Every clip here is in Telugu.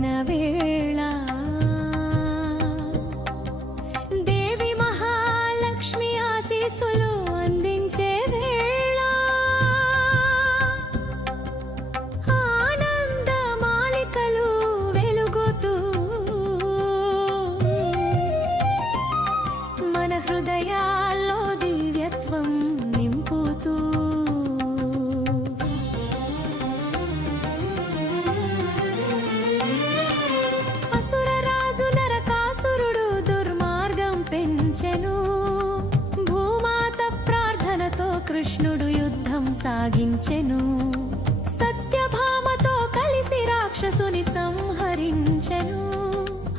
వెలిసిన వేళ దేవి మహాలక్ష్మి ఆశీస్సులు అందించే వేళ ఆనంద మాలికలు వెలుగుతూ మన హృదయాల్లో దివ్యత్వం నింపుతూ అసురరాజు నరకాసురుడు దుర్మార్గం పెంచెను. భూమాత ప్రార్థనతో కృష్ణుడు యుద్ధం సాగించెను. సత్యభామతో కలిసి రాక్షసుని సంహరించెను.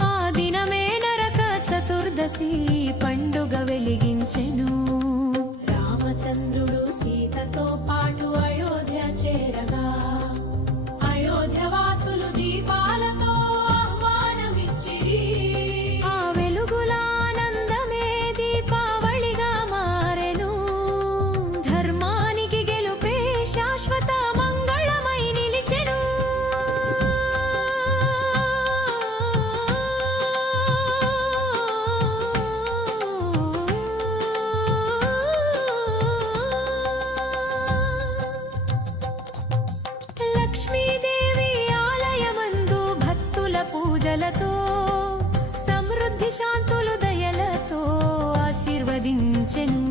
ఆ దినమే నరక చతుర్దశి పండుగ వెలిగించెను. రామచంద్రుడు సీతతో పాటు అయోధ్య చేరగా అయోధ్యవాసులు దీపాలతో ఆహ్వానమిచ్చిరి. ఆ వెలుగుల ఆనందమే దీపావళిగా మారెను. ధర్మానికి గెలుపే శాశ్వత మంగళమై నిలిచెను. లక్ష్మీదేవి ఆలయమందు భక్తుల పూజలతో సమృద్ధి శాంతులు దయలతో ఆశీర్వదించెను.